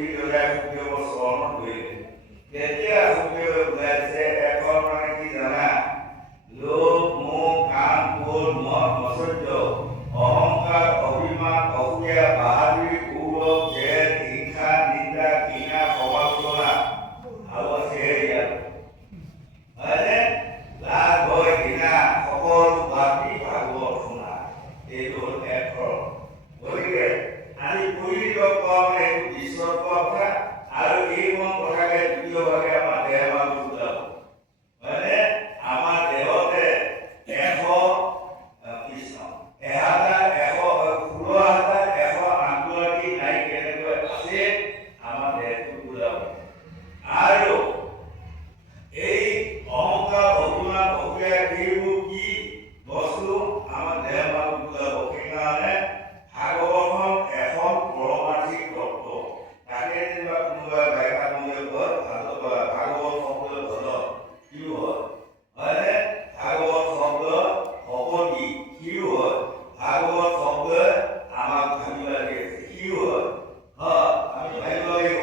পুঁজি দৰে সুখদেৱৰ চৰণত ধৰিলে। তেতিয়া সুখদেৱে বুজাইছে এখন মানে কি জানা, লোভ, মোহ, কাম, ক্ৰোধ, মদ, মৎসৰ্য, অহংকাৰ, অভিমান, অসূয়া, বাহাদুৰি, গৌৰৱ, জেদ, হিংসা, নিন্দা, ঘৃণা, সমালোচনা আৰু আছে ইয়াত হয়নে, লাজ, ভয়, ঘৃণা সকলো বাদ দি ভাগৱত শুনা। এইটো হ'ল এক ধৰণ। গতিকে আমি পৰিণত কৰ্মে এইটো বিশ্বত পোৱা কথা আৰু এই মন কথাকে দ্বিতীয়ভাৱে আমাৰ দেহ ভাগত বুজাব হয়নে। আমাৰ দেহতে 16,138টি নাৰী কেনেকৈ আছে আমাৰ দেহটো বুজাব। আৰু এই অহংকাৰ, অভিমান, অসূয়া এইবোৰ কি বস্তু আমাৰ দেহ ভাগত বুজাব। সেইকাৰণে ভাগৱতখন এখন পৰমাৰ্থিক তত্ত্ব। তাকে যেনিবা কোনোবাই ব্যাখ্যা কৰিলে কয় ভাগৱত শব্দ ধন কি হয় হয়নে, ভাগৱত শব্দ ভকতি কি হয়, ভাগৱত শব্দই আমাক ভাবিব লাগে কি হয়। আমি ভাবিব লাগিব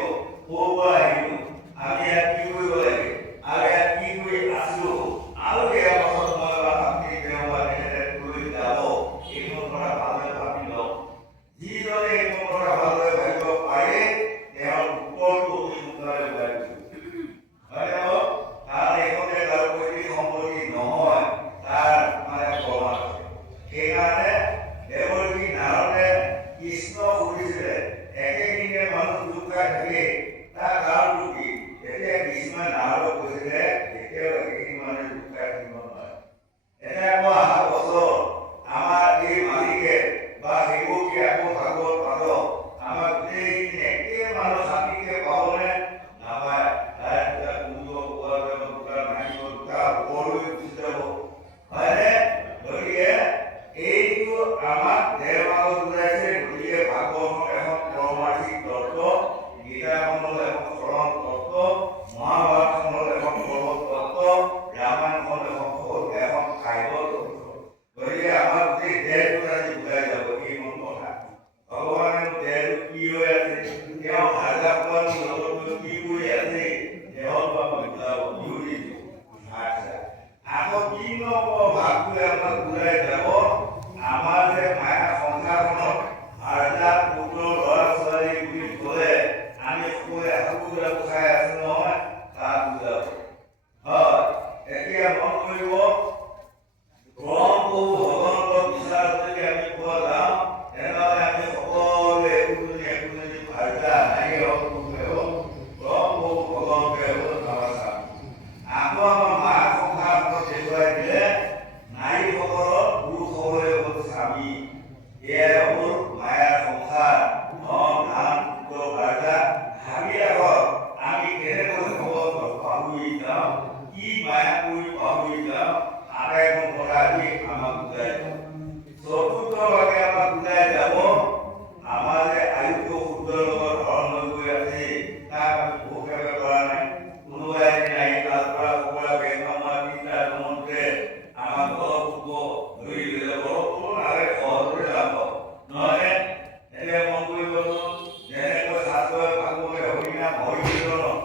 ক'ৰ পৰা আহিলোঁ, আমি ইয়াত কি কৰিব লাগে আৰু ইয়াত কি কৰি আছো, আৰু ইয়াৰ পাছত মই আপুনি দেওবাৰ তেখেতে কৈ যাব। এইবোৰ কথা ভালদৰে ভাবি লওক। যিজনে এইবোৰ কথা ভালদৰে ভাবিব পাৰে তেওঁৰ উত্তৰটো অতি সোনকালে ওলাই দিব হয় নে বাৰু। কাৰণ এইখনে তাৰ পৈতৃক সম্পত্তি নহয়, তাৰ মানে প্ৰমাণ আছে। সেইকাৰণে দেৱকী নাৰদে কৃষ্ণ সুধিছিলে একেদিনে মানুহ দুখ খাই থাকে তাৰ কাৰণটো কি। তেতিয়া কৃষ্ণই নাৰদক কৈছিলে এতিয়াও একেখিনি মানুহে দুখ খাই থাকিব নোৱাৰে। এতিয়া আকৌ অহা বছৰ আমাৰ এই মালিকে বা সেৱকীয়ে আকৌ ভাগৱত পাতক, আমাৰ গোটেইখিনি একে মানুহ শান্তিকে পাবনে নাপায়। তাই দুটা কুঞ্জ পোৱা যাব, দুটা নাহিব, দুটা ওপৰলৈ গুচি যাব হয়নে। গতিকে এইটো আমাক দেহ ভাগত বুজাইছে। গতিকে ভাগৱতখন এখন পৰমাৰ্থিক তত্ত্ব, গীতাখন হ'ল এখন চৰণ তত্ত্ব, মহাভাৰতখন হ'ল এখন পৰম তত্ত্ব, ৰামায়ণখন এখন কাব্য তত্ত্ব। গতিকে আমাৰ গোটেই দেহটো আজি বুজাই যাব এই মন কথা। ভগৱানে দেহটো কি হৈ আছে, তেওঁ ভাজা পোৱাৰ লগতো কি কৰি আছে, দেহত আমাক বুজাব বিহুৰি দিব। আকৌ ৩ নম্বৰ ভাগটোৱে আমাক বুজাই যাব আমাৰ যে মায়া সংসাৰখনত ভাৰ্যা পুত্ৰ ল'ৰা ছোৱালী বুলি ক'লে আমি সকলোৱে হাতবিলাক উঠাই আছো নহয়, তাক বুজাব। হয়, এতিয়া মন কৰিব গৰম বহু ভগৱন্তৰ বিচাৰ যদি আমি পোৱা যাওঁ তেনেহ'লে আমি সকলোৱে একোজনী ভাৰ্যা নাৰী হওক পুৰুষে হওক গৰম বহু ভগৱন্তে হ'ল আমাৰ স্বামী। আকৌ আমাৰ মায়া সংসাৰখনত দেখুৱাই দিলে নাৰীসকলৰ পুৰুষসকলে হ'ল স্বামী। এয়াই হ'ল মায়াৰ সংসাৰ। ধন ধান পুত্ৰ ভাৰ্যা ভাবি ৰাখক আমি কেনেকৈ ভগৱন্তক পাহৰি যাওঁ, কি মায়া কৰি পাহৰি যাওঁ। আটাইবোৰ কথা আজি আমাক বুজাই যাব। চতুৰ্থভাৱে আমাক বুজাই যাব আমাৰ যে আয়ুটো সূৰ্যৰ লগত ধৰণ হৈ গৈ আছে, তাক আমি ভোগ কৰিব পৰা নাই। কোনোবা এদিন আহি তাৰ পৰা কুকুৰা বেগমা 3টা জমতে আমাক অলপ ধৰি দিলে, অলপ নালাগে সহজতে যাব নহয়নে। এতিয়া মন কৰিবচোন যেনেকৈ শাস্ত্ৰই ভাগৱতে হৰিনাম হৰি কীৰ্তনত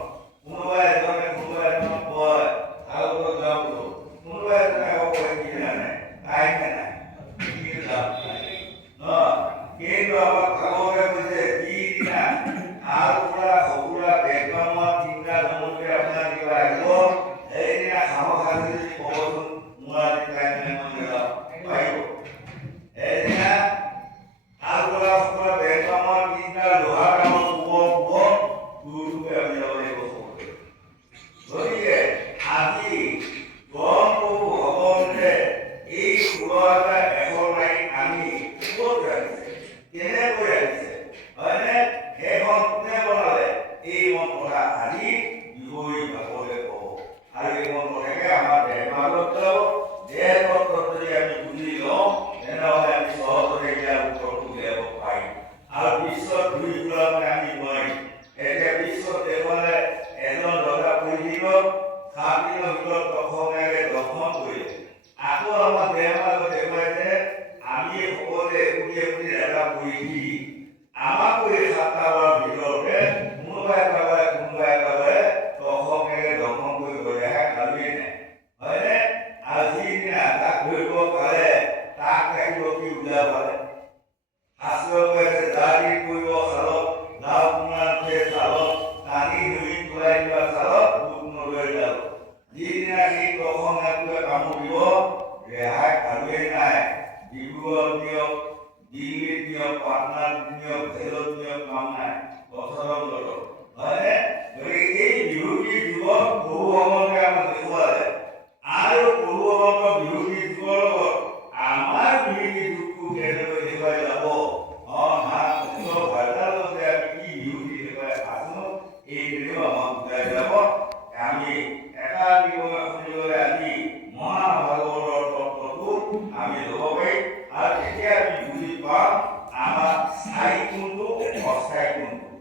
কোনোবা এজনক কয় ভাগৱত যাওঁ বোলো, কোনোবা এজনে আকৌ কয় কি জানে টাইমে নাই, কিন্তু আমাক ভাগৱতে কৈছে যিদিনা তাৰ পৰা সকুৰা বেগমা 3টা জমতে আপোনাৰ কিবা আহিব সেইদিনা সাহস আছে যদি ক'বচোন মোৰ আজি টাইম নাই মই নাযাওঁ পাৰিব। সেইদিনা তাৰ পৰা সকুৰা বেগমা 3টা লোহাৰ কামৰ পোহৰ দূৰটোকে আমি যাব লাগিব সকলোৱে। গতিকে আজি গৰম বহু ভগৱন্তে এই 16,100 আনি ক'ত ৰাখিছে, কেনেকৈ ৰাখিছে হয়নে, সেইখন কোনে বনালে, এই মন কথা আজি বিহুৰি ভাগৱতে ক'ব। আৰু এই মন কথাকে আমাৰ দেহ ভাগত যাব। দেহ তত্ত্ব যদি আমি বুজি লওঁ তেনেহ'লে আমি সহজতে ইয়াৰ উত্তৰটো উলিয়াব পাৰিম। আৰু বিশ্বত ঘূৰি ফুৰা মানে আমি নোৱাৰিম। এতিয়া বিশ্বত দেখুৱালে এজন ৰজা পৰিচিত 7 দিনৰ ভিতৰত দশমেৰে দৰ্শন কৰিলে। আকৌ আমাৰ দেহ ভাগত দেখুৱাইছে আমি সকলোৱে একুটি একুটি ৰাজা পৰিচি আমাকো এই 7টা বাৰৰ ভিতৰতে এইখিনিও আমাক বুজাই যাব। আমি একাধিকভাৱে শুনিবলৈ আজি মহাভাগৱতৰ তত্ত্বটো আমি ল'ব পাৰিম আৰু তেতিয়া আমি বুজি পাম আমাৰ স্থায়ী কোনটো অস্থায়ী কোনটো।